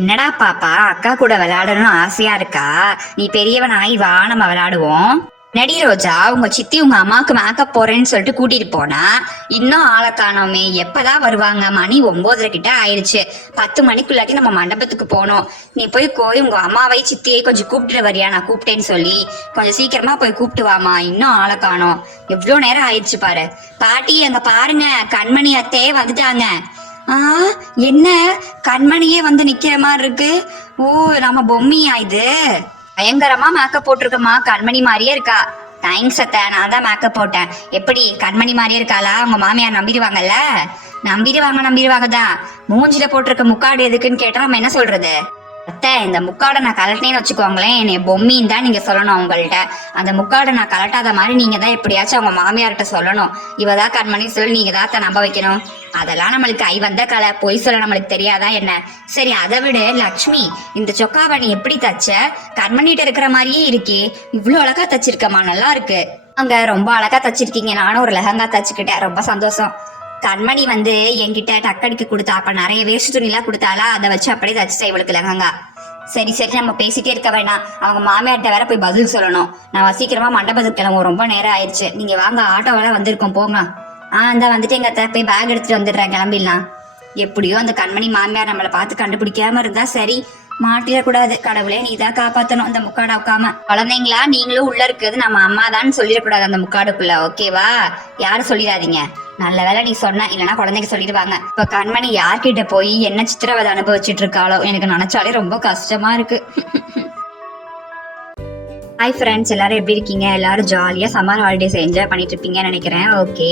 என்னடா பாப்பா, அக்கா கூட விளையாடணும்னு ஆசையா இருக்கா? நீ பெரியவன் ஆகி வா, நம்ம விளையாடுவோம். நடி ரோஜா, உங்க சித்தி உங்க அம்மாவுக்கு மேக்கப் போறேன்னு சொல்லிட்டு கூட்டிட்டு போனா இன்னும் ஆளை காணோமே. எப்பதான் வருவாங்க? மணி 9:30 கிட்ட ஆயிடுச்சு. 10 மணிக்குள்ளாட்டி நம்ம மண்டபத்துக்கு போனோம். நீ போய் உங்க அம்மாவை சித்தியை கொஞ்சம் கூப்பிட்டு வரியா? நான் கூப்பிட்டேன்னு சொல்லி கொஞ்சம் சீக்கிரமா போய் கூப்பிட்டு வாமா. இன்னும் ஆளை காணோம். எவ்வளவு நேரம் ஆயிடுச்சு பாரு. பாட்டி, அங்க பாருங்க, கண்மணி அத்தையே வந்துட்டாங்க. ஆ, என்ன கண்மணியே வந்து நிக்கிற மாதிரி இருக்கு. ஓ, நம்ம பொம்மையா இது? பயங்கரமா மேக்கப் போட்டிருக்கமா, கண்மணி மாதிரியே இருக்கா. தேங்க்ஸ் அத்தை, நான் தான் மேக்கப் போட்டேன். எப்படி கண்மணி மாதிரியே இருக்காளா? உங்க மாமியார் நம்பிடுவாங்கல்ல? நம்பிடுவாங்க தான். மூஞ்சில போட்டிருக்க முக்காடு எதுக்குன்னு கேட்டா நம்ம என்ன சொல்றது? அத்தை, இந்த முக்காடை நான் கலட்டினேன்னு வச்சுக்கோங்களேன், என்னை பொம்மின்னு தான் நீங்க சொல்லணும் அவங்கள்ட்ட. அந்த முக்காடை நான் கலட்டாத மாதிரி நீங்க தான் எப்படியாச்சும் அவங்க மாமியார்கிட்ட சொல்லணும். இவதான் கண்மணி சொல்லி நீங்க தான் நம்ப வைக்கணும். அதெல்லாம் நம்மளுக்கு ஐ வந்த கலை, பொய் சொல்ல நம்மளுக்கு தெரியாதா என்ன? சரி, அதை விட லக்ஷ்மி, இந்த சொக்காவை நீ எப்படி தச்ச? கண்மணிட்டு இருக்கிற மாதிரியே இருக்கே. இவ்வளவு அழகா தச்சிருக்கமா, நல்லா இருக்கு. அங்க ரொம்ப அழகா தச்சிருக்கீங்க. நானும் ஒரு லெஹங்கா தச்சுக்கிட்டேன், ரொம்ப சந்தோஷம். கண்மணி வந்து என்கிட்ட டக்கடிக்கு கொடுத்தா, அப்ப நிறைய வேஸ்ட் துணிலாம் கொடுத்தாலா, அதை வச்சு அப்படியே தச்சுட்டேன் இவளுக்கு லெஹங்கா. சரி சரி, நம்ம பேசிட்டே இருக்க வேணாம். அவங்க மாமியார்ட்ட வேற போய் பதில் சொல்லணும். நான் சீக்கிரமா மண்டபத்துக்கு கிளம்புவோம், ரொம்ப நேரம் ஆயிடுச்சு. நீங்க வாங்க, ஆட்டோவெல்லாம் வந்திருக்கோம், போங்க. இந்த வந்துட்டேங்க அத்தை, போய் பேக் எடுத்துட்டு வந்துடுறேன், கிளம்பிடலாம். எப்படியோ அந்த கண்மணி மாமியார் நம்மளை பார்த்து கண்டுபிடிக்காம இருந்தா சரி. மாட்டிடக்கூடாது. கடவுளே, நீ தான் காப்பாத்தணும் அந்த முக்காடை உட்காம. குழந்தைங்களா, நீங்களும் உள்ள இருக்கிறது நம்ம அம்மா தான் சொல்லிடக்கூடாது அந்த முக்காடுக்குள்ள, ஓகேவா? யாரும் சொல்லிடாதீங்க. நல்ல வேலை நீ சொன்ன, இல்லைன்னா குழந்தைங்க சொல்லிடுவாங்க. இப்ப கண்மணி யார்கிட்ட போய் என்ன சித்திரவதை அனுபவிச்சுட்டு இருக்காளோ, எனக்கு நினைச்சாலே ரொம்ப கஷ்டமா இருக்கு. ஹாய் ஃப்ரெண்ட்ஸ், எல்லாரும் எப்படி இருக்கீங்க? எல்லாரும் ஜாலியாக சம்மர் ஹாலிடேஸ் என்ஜாய் பண்ணிட்டு இருப்பீங்கன்னு நினைக்கிறேன். ஓகே,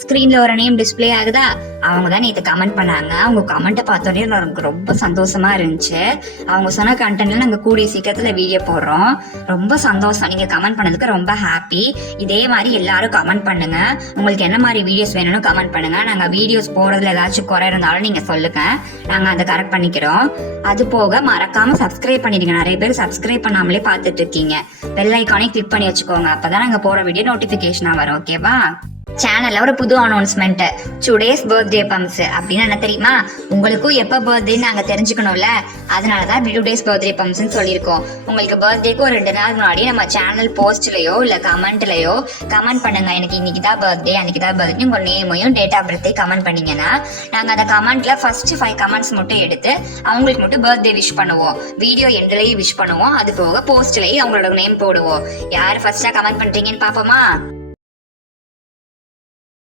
ஸ்க்ரீனில் ஒரு நேம் டிஸ்பிளே ஆகுதா? அவங்க தான் நேற்று கமெண்ட் பண்ணாங்க. அவங்க கமெண்ட்டை பார்த்தோன்னே எனக்கு ரொம்ப சந்தோஷமா இருந்துச்சு. அவங்க சொன்ன கண்டென்ட்ல நாங்கள் கூடிய சீக்கிரத்தில் வீடியோ போடுறோம். ரொம்ப சந்தோஷம், நீங்கள் கமெண்ட் பண்ணதுக்கு ரொம்ப ஹாப்பி. இதே மாதிரி எல்லாரும் கமெண்ட் பண்ணுங்க. உங்களுக்கு என்ன மாதிரி வீடியோஸ் வேணும்னு கமெண்ட் பண்ணுங்க. நாங்கள் வீடியோஸ் போடுறதுல ஏதாச்சும் குறை இருந்தாலும் நீங்கள் சொல்லுங்க, நாங்கள் அதை கரெக்ட் பண்ணிக்கிறோம். அது போக மறக்காம சப்ஸ்கிரைப் பண்ணிடுங்க. நிறைய பேர் சப்ஸ்கிரைப் பண்ணாமலே பார்த்துட்டு இருக்கீங்க. பெல் ஐக்கானை கிளிக் பண்ணி வச்சுக்கோங்க, அப்பதான் நாங்க போற வீடியோ நோட்டிபிகேஷனா வரும், ஓகேவா? சேனல்ல ஒரு புது அனௌன்ஸ்மெண்ட், டுடேஸ் பர்த்டே பம்ப்ஸ் அப்படின்னு என்ன தெரியுமா? உங்களுக்கும் எப்ப பர்த்டே நாங்க தெரிஞ்சுக்கணும்ல, அதனாலதான் டுடேஸ் பர்த்டே பம்ப்ஸ் சொல்லியிருக்கோம். உங்களுக்கு பர்த்டேக்கு ஒரு 2 நாள் முன்னாடி நம்ம சேனல் போஸ்ட்லயோ இல்ல கமெண்ட்லயோ கமெண்ட் பண்ணுங்க, எனக்கு இன்னைக்கு தான் பர்த்டே, அன்னைக்கு தான் பர்த்டே, உங்க நேமையும் டேட் ஆஃப் பர்த்டே கமெண்ட் பண்ணீங்கன்னா நாங்க அந்த கமெண்ட்ல ஃபர்ஸ்ட் 5 கமெண்ட்ஸ் மட்டும் எடுத்து அவங்களுக்கு மட்டும் பர்த்டே விஷ் பண்ணுவோம். வீடியோ எண்ட்லயும் விஷ் பண்ணுவோம். அது போக போஸ்ட்லயும் அவங்களோட நேம் போடுவோம். யார் ஃபர்ஸ்டா கமெண்ட் பண்றீங்கன்னு பாப்போமா?